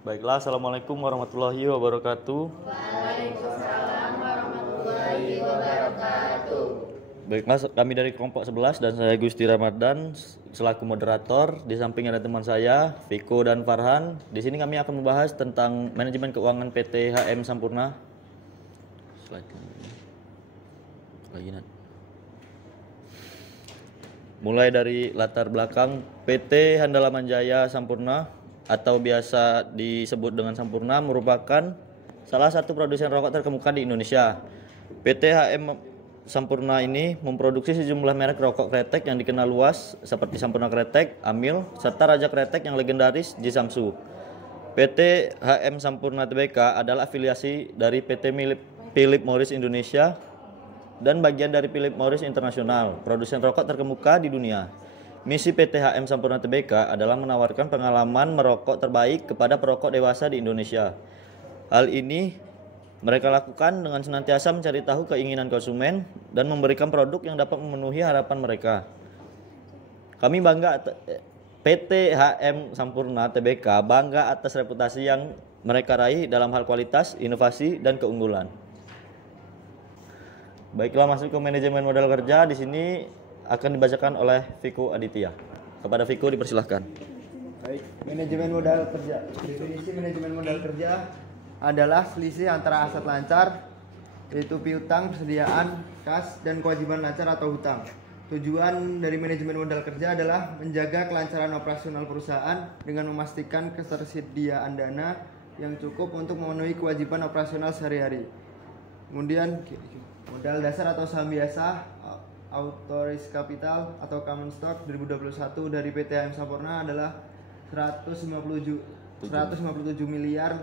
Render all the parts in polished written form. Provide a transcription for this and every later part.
Baiklah, Assalamualaikum warahmatullahi wabarakatuh. Waalaikumsalam warahmatullahi wabarakatuh. Baiklah, kami dari kelompok 11 dan saya Gusti Ramadan selaku moderator. Di samping ada teman saya, Viko dan Farhan. Di sini kami akan membahas tentang manajemen keuangan PT HM Sampurna. Mulai dari latar belakang PT Handalaman Jaya Sampurna atau biasa disebut dengan Sampurna merupakan salah satu produsen rokok terkemuka di Indonesia. PT HM Sampurna ini memproduksi sejumlah merek rokok kretek yang dikenal luas seperti Sampurna Kretek, Amil, serta Raja Kretek yang legendaris Jisamsu. PT HM Sampurna Tbk adalah afiliasi dari PT Philip Morris Indonesia dan bagian dari Philip Morris International, produsen rokok terkemuka di dunia. Misi PT HM Sampurna Tbk adalah menawarkan pengalaman merokok terbaik kepada perokok dewasa di Indonesia. Hal ini mereka lakukan dengan senantiasa mencari tahu keinginan konsumen dan memberikan produk yang dapat memenuhi harapan mereka. Kami bangga PT HM Sampurna Tbk bangga atas reputasi yang mereka raih dalam hal kualitas, inovasi, dan keunggulan. Baiklah, masuk ke manajemen modal kerja. Di sini akan dibacakan oleh Viko Aditya. Kepada Viko dipersilahkan. Baik, manajemen modal kerja. Definisi manajemen modal kerja adalah selisih antara aset lancar, yaitu piutang, persediaan, kas, dan kewajiban lancar atau hutang. Tujuan dari manajemen modal kerja adalah menjaga kelancaran operasional perusahaan dengan memastikan ketersediaan dana yang cukup untuk memenuhi kewajiban operasional sehari-hari. Kemudian modal dasar atau saham biasa Authorized Capital atau Common Stock 2021 dari PT HM Sampurna adalah 157 miliar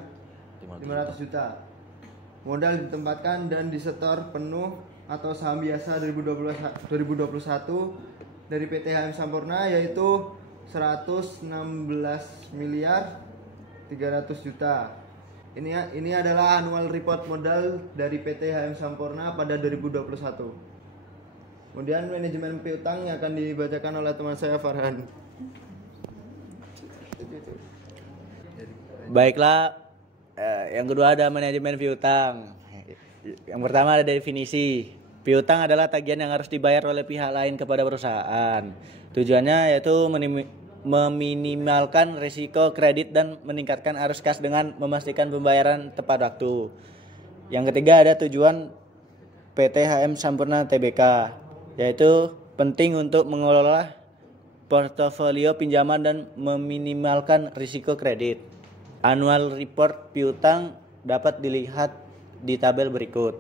500 juta. Modal ditempatkan dan disetor penuh atau saham biasa 2021 dari PT HM Sampurna yaitu 116 miliar 300 juta. Ini adalah annual report modal dari PT HM Sampurna pada 2021. Kemudian manajemen piutang yang akan dibacakan oleh teman saya Farhan. Baiklah, yang kedua ada manajemen piutang. Yang pertama ada definisi. Piutang adalah tagihan yang harus dibayar oleh pihak lain kepada perusahaan. Tujuannya yaitu meminimalkan risiko kredit dan meningkatkan arus kas dengan memastikan pembayaran tepat waktu. Yang ketiga ada tujuan PT HM Sampurna Tbk, yaitu penting untuk mengelola portofolio pinjaman dan meminimalkan risiko kredit. Annual report piutang dapat dilihat di tabel berikut.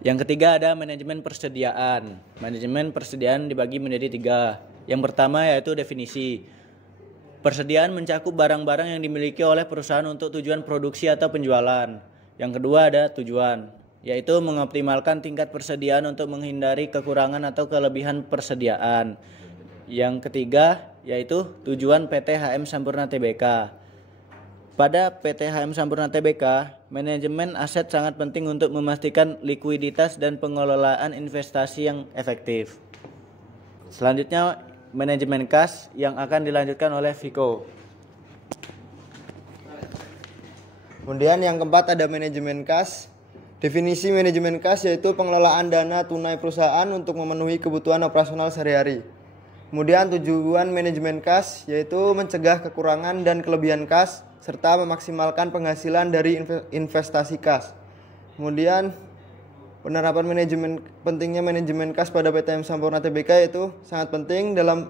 Yang ketiga ada manajemen persediaan. Manajemen persediaan dibagi menjadi 3. Yang pertama yaitu definisi. Persediaan mencakup barang-barang yang dimiliki oleh perusahaan untuk tujuan produksi atau penjualan. Yang kedua ada tujuan, yaitu mengoptimalkan tingkat persediaan untuk menghindari kekurangan atau kelebihan persediaan. Yang ketiga yaitu tujuan PT HM Sampurna Tbk. Pada PT HM Sampurna Tbk, manajemen aset sangat penting untuk memastikan likuiditas dan pengelolaan investasi yang efektif. Selanjutnya, manajemen kas yang akan dilanjutkan oleh Viko. Kemudian yang keempat ada manajemen kas. Definisi manajemen kas yaitu pengelolaan dana tunai perusahaan untuk memenuhi kebutuhan operasional sehari-hari. Kemudian tujuan manajemen kas yaitu mencegah kekurangan dan kelebihan kas serta memaksimalkan penghasilan dari investasi kas. Kemudian penerapan pentingnya manajemen kas pada PT HM Sampurna Tbk itu sangat penting dalam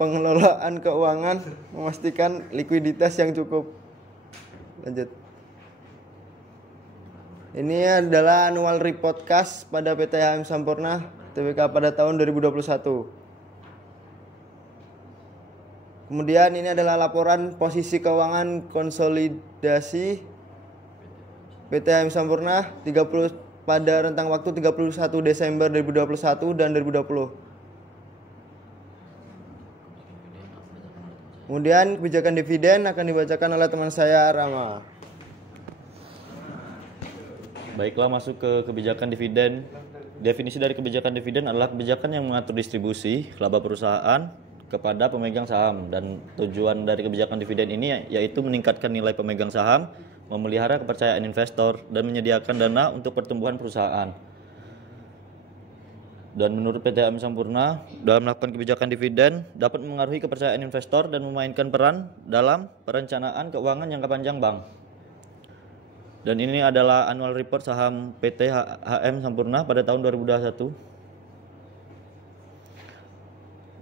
pengelolaan keuangan, memastikan likuiditas yang cukup. Lanjut. Ini adalah annual report kas pada PT HM Sampurna Tbk pada tahun 2021. Kemudian ini adalah laporan posisi keuangan konsolidasi PT HM Sampurna pada rentang waktu 31 Desember 2021 dan 2020. Kemudian kebijakan dividen akan dibacakan oleh teman saya Rama. Baiklah, masuk ke kebijakan dividen. Definisi dari kebijakan dividen adalah kebijakan yang mengatur distribusi laba perusahaan kepada pemegang saham, dan tujuan dari kebijakan dividen ini yaitu meningkatkan nilai pemegang saham, memelihara kepercayaan investor, dan menyediakan dana untuk pertumbuhan perusahaan. Dan menurut PT HM Sampurna, dalam melakukan kebijakan dividen dapat mengaruhi kepercayaan investor dan memainkan peran dalam perencanaan keuangan jangka panjang bank. Dan ini adalah annual report saham PT HM Sampurna pada tahun 2021.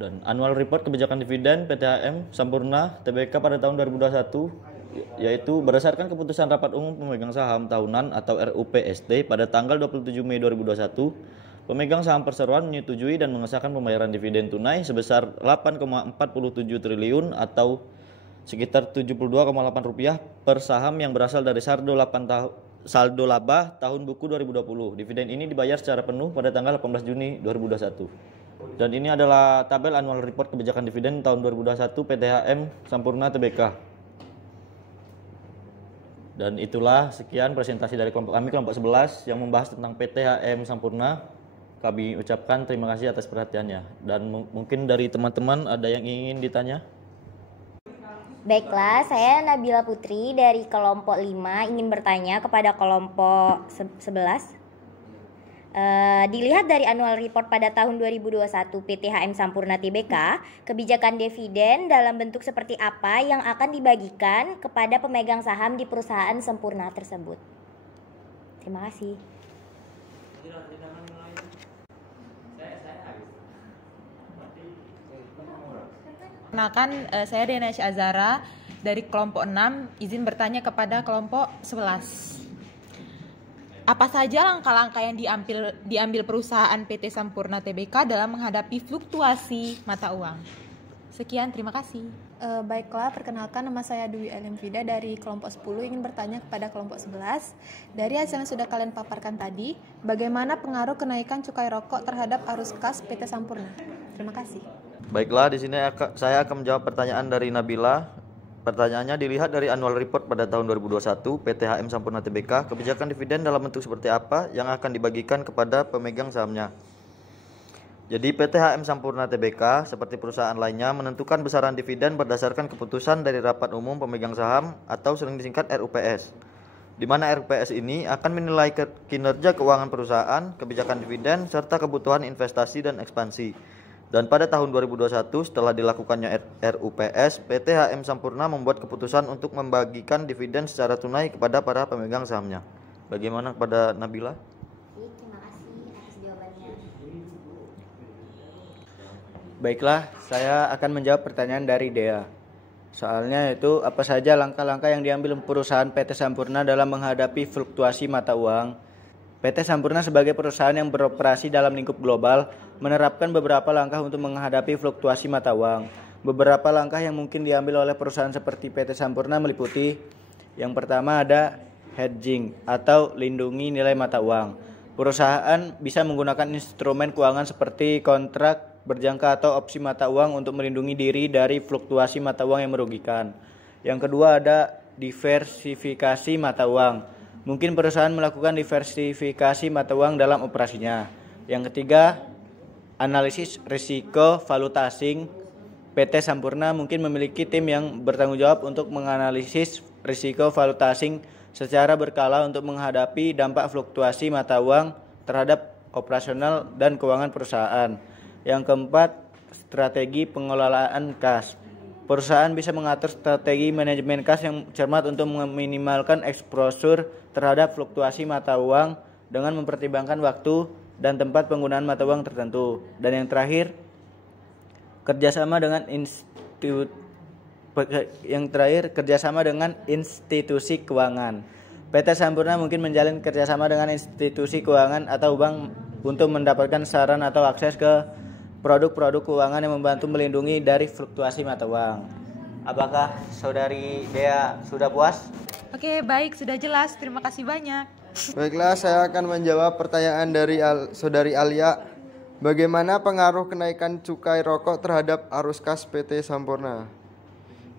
Dan annual report kebijakan dividen PT HM Sampurna Tbk pada tahun 2021 yaitu berdasarkan keputusan Rapat Umum Pemegang Saham Tahunan atau RUPST pada tanggal 27 Mei 2021, pemegang saham perseroan menyetujui dan mengesahkan pembayaran dividen tunai sebesar 8,47 triliun atau sekitar Rp72,8 per saham yang berasal dari saldo laba tahun buku 2020. Dividen ini dibayar secara penuh pada tanggal 18 Juni 2021. Dan ini adalah tabel annual report kebijakan dividen tahun 2021 PT HM Sampurna Tbk. Dan itulah sekian presentasi dari kelompok kami, kelompok 11 yang membahas tentang PT HM Sampurna. Kami ucapkan terima kasih atas perhatiannya. Dan mungkin dari teman-teman ada yang ingin ditanya? Baiklah, saya Nabila Putri dari kelompok 5 ingin bertanya kepada kelompok 11. Dilihat dari annual report pada tahun 2021 PT HM Sampurna Tbk, kebijakan dividen dalam bentuk seperti apa yang akan dibagikan kepada pemegang saham di perusahaan Sampurna tersebut? Terima kasih. Perkenalkan, saya Dena Azara dari kelompok 6 izin bertanya kepada kelompok 11. Apa saja langkah-langkah yang diambil perusahaan PT Sampurna Tbk dalam menghadapi fluktuasi mata uang? Sekian, terima kasih. Baiklah, perkenalkan nama saya Dwi Alimfida dari kelompok 10 ingin bertanya kepada kelompok 11. Dari hasil yang sudah kalian paparkan tadi, bagaimana pengaruh kenaikan cukai rokok terhadap arus kas PT Sampurna? Terima kasih. Baiklah, di sini saya akan menjawab pertanyaan dari Nabila. Pertanyaannya, dilihat dari annual report pada tahun 2021 PT HM Sampurna Tbk, kebijakan dividen dalam bentuk seperti apa yang akan dibagikan kepada pemegang sahamnya. Jadi PT HM Sampurna Tbk seperti perusahaan lainnya menentukan besaran dividen berdasarkan keputusan dari Rapat Umum Pemegang Saham atau sering disingkat RUPS. Di mana RUPS ini akan menilai kinerja keuangan perusahaan, kebijakan dividen, serta kebutuhan investasi dan ekspansi. Dan pada tahun 2021 setelah dilakukannya RUPS, PT HM Sampurna membuat keputusan untuk membagikan dividen secara tunai kepada para pemegang sahamnya. Bagaimana kepada Nabila? Terima kasih atas jawabannya. Baiklah, saya akan menjawab pertanyaan dari Dea. Soalnya itu, apa saja langkah-langkah yang diambil perusahaan PT Sampurna dalam menghadapi fluktuasi mata uang? PT Sampurna sebagai perusahaan yang beroperasi dalam lingkup global menerapkan beberapa langkah untuk menghadapi fluktuasi mata uang. Beberapa langkah yang mungkin diambil oleh perusahaan seperti PT Sampurna meliputi: yang pertama ada hedging atau lindungi nilai mata uang. Perusahaan bisa menggunakan instrumen keuangan seperti kontrak berjangka atau opsi mata uang untuk melindungi diri dari fluktuasi mata uang yang merugikan. Yang kedua ada diversifikasi mata uang. Mungkin perusahaan melakukan diversifikasi mata uang dalam operasinya. Yang ketiga, analisis risiko valuta asing. PT Sampurna mungkin memiliki tim yang bertanggung jawab untuk menganalisis risiko valuta asing secara berkala untuk menghadapi dampak fluktuasi mata uang terhadap operasional dan keuangan perusahaan. Yang keempat, strategi pengelolaan kas. Perusahaan bisa mengatur strategi manajemen kas yang cermat untuk meminimalkan eksposur terhadap fluktuasi mata uang dengan mempertimbangkan waktu dan tempat penggunaan mata uang tertentu. Dan yang terakhir, kerjasama dengan institusi keuangan. PT Sampurna mungkin menjalin kerjasama dengan institusi keuangan atau bank untuk mendapatkan saran atau akses ke produk-produk keuangan yang membantu melindungi dari fluktuasi mata uang. Apakah saudari Dea sudah puas? Oke, baik, sudah jelas. Terima kasih banyak. Baiklah, saya akan menjawab pertanyaan dari saudari Alia. Bagaimana pengaruh kenaikan cukai rokok terhadap arus kas PT Sampurna?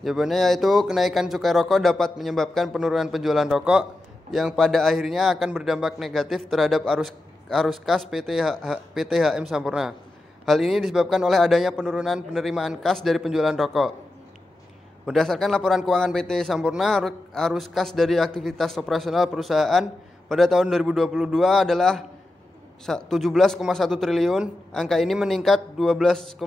Jawabannya yaitu kenaikan cukai rokok dapat menyebabkan penurunan penjualan rokok yang pada akhirnya akan berdampak negatif terhadap arus kas PT HM Sampurna. Hal ini disebabkan oleh adanya penurunan penerimaan kas dari penjualan rokok. Berdasarkan laporan keuangan PT Sampurna, arus kas dari aktivitas operasional perusahaan pada tahun 2022 adalah 17,1 triliun. Angka ini meningkat 12,22%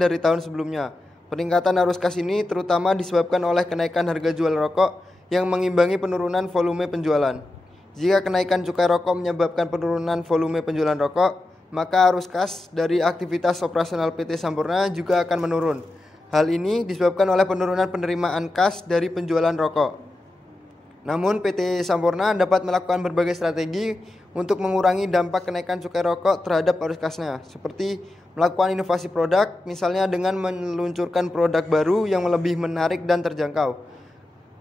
dari tahun sebelumnya. Peningkatan arus kas ini terutama disebabkan oleh kenaikan harga jual rokok yang mengimbangi penurunan volume penjualan. Jika kenaikan cukai rokok menyebabkan penurunan volume penjualan rokok, maka arus kas dari aktivitas operasional PT Sampurna juga akan menurun. Hal ini disebabkan oleh penurunan penerimaan kas dari penjualan rokok. Namun PT Sampurna dapat melakukan berbagai strategi untuk mengurangi dampak kenaikan cukai rokok terhadap arus kasnya, seperti melakukan inovasi produk, misalnya dengan meluncurkan produk baru yang lebih menarik dan terjangkau.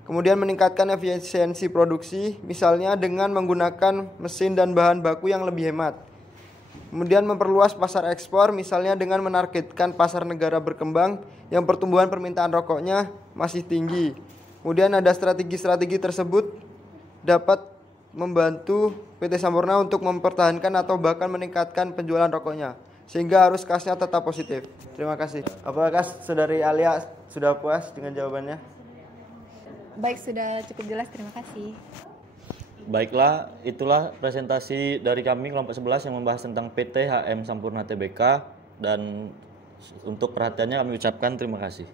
Kemudian meningkatkan efisiensi produksi, misalnya dengan menggunakan mesin dan bahan baku yang lebih hemat. Kemudian memperluas pasar ekspor, misalnya dengan menargetkan pasar negara berkembang yang pertumbuhan permintaan rokoknya masih tinggi. Kemudian ada strategi-strategi tersebut dapat membantu PT Sampurna untuk mempertahankan atau bahkan meningkatkan penjualan rokoknya, sehingga arus kasnya tetap positif. Terima kasih. Apakah Saudari Alia sudah puas dengan jawabannya? Baik, sudah cukup jelas. Terima kasih. Baiklah, itulah presentasi dari kami kelompok 11 yang membahas tentang PT HM Sampurna Tbk, dan untuk perhatiannya kami ucapkan terima kasih.